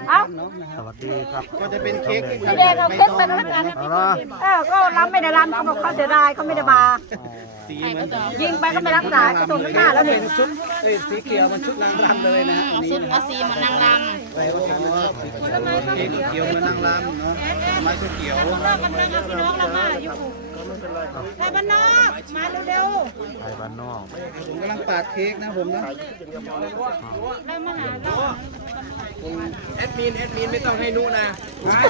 องเอ้าท่านเนาะนะคสรับวัสดีครับก็จะเป็นเค้กที่พี่ทำแดจากงเอาใบเค้กตองไปแล้วกันเอาละเออก็รับไม่ได้รับเขาบอกเขาเสียดายเขาไม่ได้มาสีมันยิงไปก็ไม่รักษากระสุนไม่ฆ่าแล้วเป็นี่นชุดเอ้ยสีเขียวมันชุดนางรำเลยนะฮะอันเอานี้สุดนะเอาสีมานางรไปโอ้โหเค้กเขียวเหมือนนางรำเนาะไม้เขียวำแต่บ้านนอกมาเร็วไทยบ้านนอกผมกำลังปาดเค้กนะผมนะๆได้มาหาเรา แอดมินแอดมินไม่ต้องให้นุนะ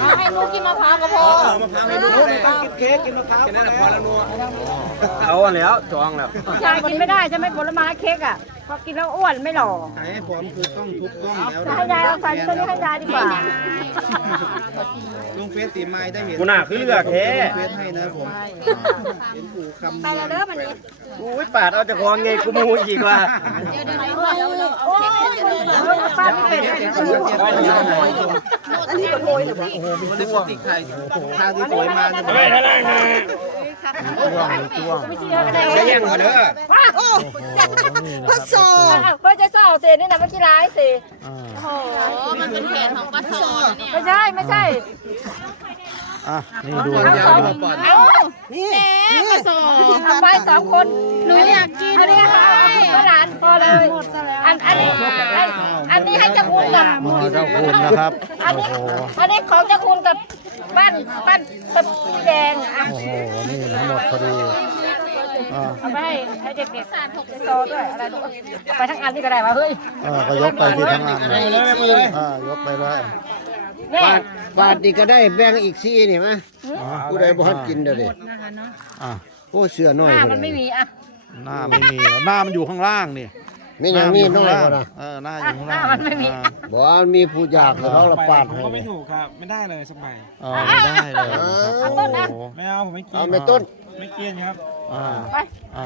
เอาให้ลูกกินมะพร้าวก็พอเอามะพร้าวให้นุเลยต้องกินเค้กกินมะพร้าวแค่นั้นแหละพอแล้วนัวเอาแล้วจองแล้วชายกินไม่ได้ใช่ไหมผลไม้เค้กอะพอกินแล้วอ้วนไม่หล่อถ่ายให้ผมคือต้องทุบกล้องแล้วจะให้ยายเอาใส่ตัวนี้ให้ยายดีกว่า ลุงเฟสตีไม้ได้เห็นกูน่าคือเลือกแท้ ลุงเฟสให้นะผมเห็นปู่คำไปแล้วเด้อมันนี้ อุ้ยปาดเอาจากคองไงกูมูอีกว่าเดี๋ยวเดี๋ยวเดี๋ยวโอ้ยป้าเป็ดอันนี้เป็นโรยโอ้โหมีลิปสติกไทยทางที่สวยมากนะไม่ทันไรนะ จ้วงจ้วงไม่เชื่อกันเลยจะแย่งหัวเด้อว้าโอ้โหนี่นะครับเพื่อจะเศร้าเสนี่นะเมื่อกี้ร้ายสิอ่า โอ้โหมันเป็นแผนของป้าสอนเนี่ย ไม่ใช่ไม่ใช่ อะนี่ดูทั้งสองเอ้าแหมป้าสอนทำไปสองคนหนูอยากกินอันนี้ค่ะเพื่อนหลานพอเลยอันอันนี้อันอันนี้ให้เจ้าคุณกับหมอเจ้าคุณนะครับอันโอ้นี้โหอันนี้ของเจ้าคุณกับบ้านบ้านสะพีแดงอะโอ้โหนี่ทั้งหมดพอดีอ่าเอาไปให้ให้เด็กๆสานหกโตด้วยอะไรลูกเอาไปทั้งอันนี่ก็ได้วะเฮ้ยเออก็ยกไปที่ทั้งอันเลยอ่ายกไปเลย เนี่ยบาทนี่ก็ได้แบ่งอีกซี่นี่มั้ยอ่าผู้ใดบ่ทันกินเด้อเด้อะโอ้เสือน้อยหน้าพุ่มันไม่มีอะหน้าไม่มีหน้ามันอยู่ข้างล่างนี่มีหยังมีหน้อยข้างบ่ล่างล่ะเออหน้าอยู่ข้างล่างหน้ามันไม่มีอ่าบ่มันมีผู้อยากเราละปาดให้ก็ไม่ถูกครับ ไม่ได้เลยสักใบเออไม่ได้เลยนะครับเอาต้นนะโอ้โหไม่เอาผมไม่กินเอาไม่ต้นไม่กินครับอ่าไปอ่า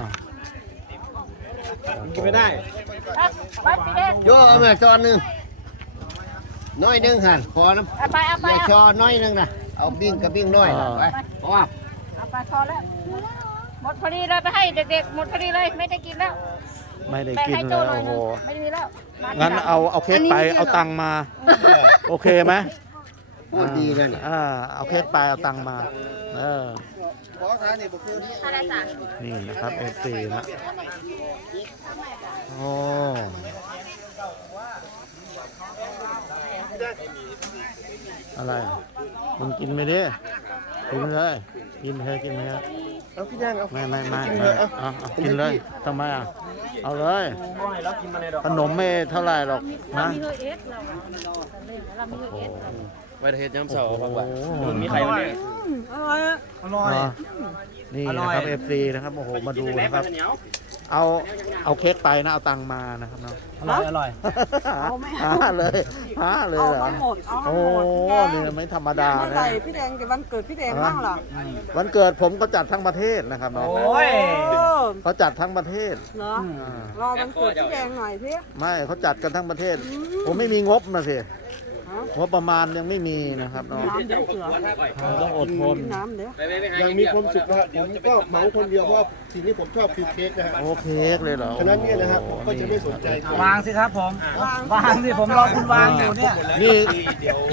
กินไม่ได้ไปพี่แดงโยเอามาจอนหนึง น้อยหนึงหั่นขอน้ำเอาไปเอาไปอย่าเอาชอน้อยหนึงนะเอาบิ้งกับบิ้งน้อยน่ะไปเพราะว่าเอาไปพอแล้วหมดพอดีเลยไปให้เด็กๆหมดพอดีเลยไม่ได้กินแล้วไม่ได้แบ่งกินให้เลโจยหน่อยโอ้นึโหงไม่มีแล้วมงั้นทีหลังเอาเอาเค้กไปเอาตังค์มาโอเคไหมพูดดีเลยน่ะอ่าเอาเค้กไปเอาตังค์มาเออขอค้านี่บอกคือนี่นะครับเอฟซีนะโอ้ อะไรอะมึงกินไปดิกินเลยกินเถอะกินเถอะเอาพี่แดงเอาไม่ไม่ไม่ไม่เอาเอากินเลยทำไมอะเอาเลยขนมไม่เท่าไหร่หรอกนะโอ้โหไว้เฮ็ดย้ำเสาโอ้พักโหว่ามีใครวันนี้อร่อยเนอะนี่นะครับ FC นะครับโอ้โหมาดูนะครับ เอาเอาเค้กไปนะเอาตังค์มานะครับเนาะอร่อยอร่อยหาเลยหาเลยเหรอเอาหมดเอาโอ้หมดเนี่ยไม่ธรรมดาเมื่อนะไหร่พี่แดงจะวันเกิดพี่แดงบ้างเหรอวันเกิดผมก็จัดทั้งประเทศนะครับเนาะโอ้ย เออเขาจัดทั้งประเทศเหรออ่ารอวันเกิดพี่แดงหน่อยพี่ไม่เขาจัดกันทั้งประเทศ ผมไม่มีงบนะสิ งบประมาณยังไม่มีนะครับน้ำเดี๋ยวเสือต้องอดทน น้ำเดี๋ยวยังมีความสุขนะครับผมก็เหมาคนเดียวเพราะว่าสิ่งที่ผมชอบคือเค้กนะฮะ โอเคเลยเหรอฉะนั้นเนี่ยนะครับผมก็จะไม่สนใจวางสิครับผม วางสิผมรอคุณวางอยู่เนี่ย นี่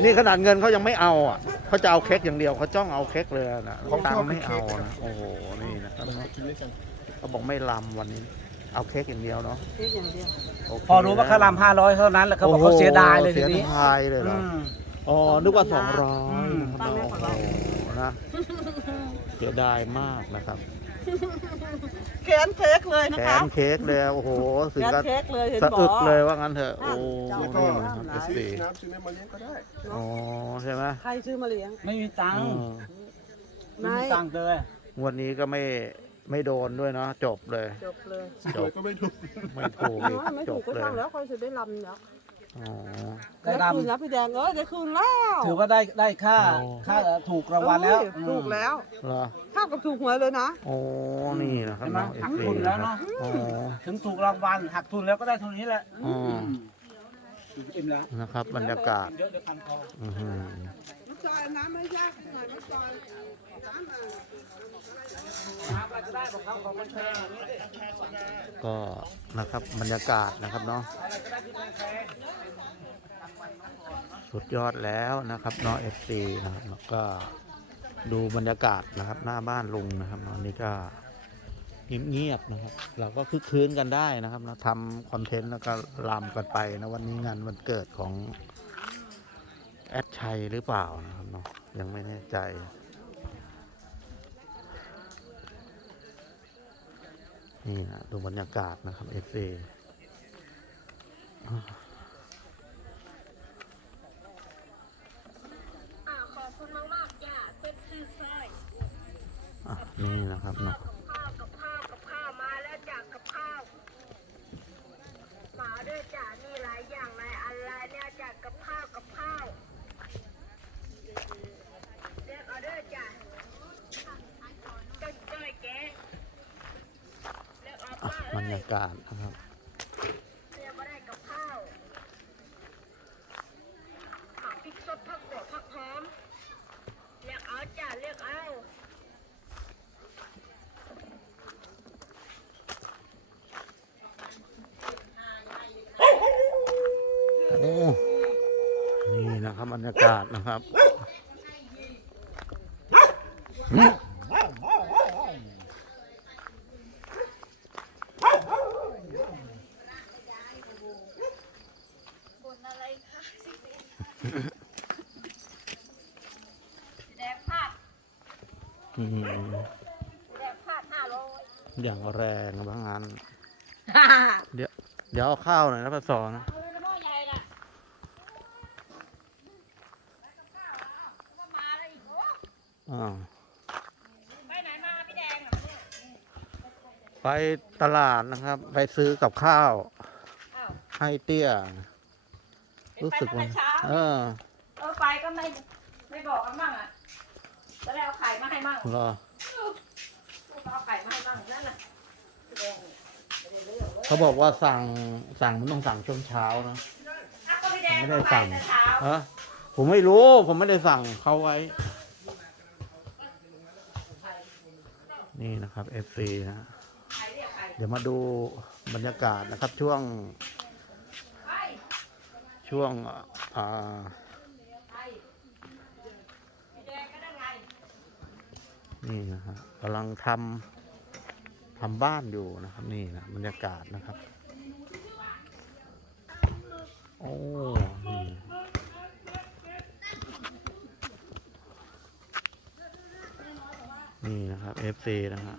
นี่ขนาดเงินเขายังไม่เอาอะเขาจะเอาเค้กอย่างเดียวเขาจ้องเอาเค้กเลยนะตังค์ไม่เอานะโอ้โหนี่นะครับเขาบอกไม่ลำวันนี้ เอาเค้กอย่างเดียวเนาะพี่อย่างเดียวโเคพอรู้ว่าค่าลำห้าร้อยเท่านั้นแหละเขาบอกเขาเสียดายเลยทีเสียนี้ดายเลยเหรออืม อ๋อนึกว่าสองร้อยอืมนะครับโอ้โหนะเสียดายมากนะครับแขนเค้กเลยนะแขคะนเค้กเลยโอ้โหถึงแขนกับเค้กเลยเห็นสะบออึกกเลยว่างั้นเถอะโอ้แล้วก็นี่นะครับเอสดีน้ำซื้อน้ำมาเลี้ยงก็ได้ อ๋อใช่ไหมใครซื้อมาเลี้ยงไม่มีตังอืค์มไม่มีตังค์เลย งวดนี้ก็ไม่ ไม่โดนด้วยเนาะจบเลย จบเลยจบก็ไม่ถูกไม่ถูกอีกไม่จถูบกก็เลยช่างแล้วคอยจะได้ลำแล้วอ๋อ ได้ได้ลคืนแล้วพี่แดงเอ้ยได้คืนแล้วำถือว่าได้ได้ค่าโอ้ ค่าเอ่อถูกรางวัลแล้วเอ้ยถูกแล้วเหรอเท่ากับถูกหวยเลยนะ โอ้นี่นะครับเห็นไหมเนาะเอหัฟกซีทุนแล้วเนอะอ๋อ ถึงถูกรางวัลหักทุนแล้วก็ได้เท่านี้แหละอ๋ออิ่มแล้วนะครับบรรยากาศเยอะเดี๋ยวพันคอ อื้อหือจอยน้ำไม่ยากหน่อยไม่จอยน้ำมา ก็นะครับบรรยากาศนะครับเนาะสุดยอดแล้วนะครับเนาะ FC นะครับก็ดูบรรยากาศนะครับ หน้าบ้านลุงนะครับเนาะนี่ก็เงียบๆนะครับ เราก็คึกคืนกันได้นะครับนะทำคอนเทนต์แล้วก็รำกันไปนะวันนี้งานวันเกิดของแอดชัยหรือเปล่านะครับเนาะยังไม่แน่ใจ นี่นะดูบรรยากาศนะครับเอฟเอบคุณมากๆจ้าเป็นซื้อไส้ อะนี่นะครับเนาะ ข้าวกับข้าวกับข้าวมาแล้วจ้ากับข้าวมาด้วยจ้านี่หลายอย่างหลายอันหลายเนี่ยจ้ากับข้าวกับข้าวเรียกออเดอร์จ้าจ้อยๆแกเรียกออ อะ ป้า บรเอ้รยยากาศนะครับเรียกมาได้กับข้าวผักพริกสดผักบวผักหอมเรียกเอาจ้าเรียกเอาโอ้นี่นะครับบรรยากาศนะครับ แดงพาด อืมแดงพาดห้าโลอย่างแรงบางอันเดี๋ยวเดี๋ยวเอาข้าวหน่อยนะป้าสอนเอาเลยนะหม้อใหญ่น่ะก็มาแล้วอีกโอ้อ่าไปไหนมาพี่แดงอะไปตลาดนะครับ ไปซื้อกับข้าวอ้าวให้เตี้ย รู้สึกว่าว่าเช้าเออ เออไปก็ไม่ไม่บอกกันบ้างอะจะ ได้เอาไข่มาให้มั่งรอเอาไข่มาให้มั่งนั่นน่ะพี่แดงนี่ไม่ได้เรื่องเลยเขาบอกว่าสั่งสั่งมันต้องสั่งช่วงเช้านะอะก็พี่แดงไม่เอาได้ไข่สั่งแต่เช้าฮะผมไม่รู้ ผมไม่ได้สั่งเขาไว้ นี่นะครับ FC นะไข่เรียกไข่เดี๋ยวมาดูบรรยากาศนะครับช่วงไข่ช่วงอ่า ไข่พี่แดงก็ได้ไง นี่นะฮะกำลังทำทำบ้านอยู่นะครับ นี่นะบรรยากาศนะครับ โอ้นี่นี่นะครับ FC นะฮะ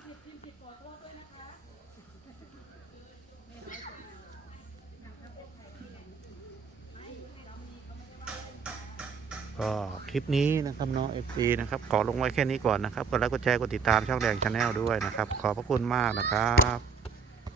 ก็คลิปนี้นะครับเนาะ FC นะครับ ขอลงไว้แค่นี้ก่อนนะครับ กดไลค์กดแชร์กดติดตามช่องแดงชาแนลด้วยนะครับ ขอบพระคุณมากนะครับ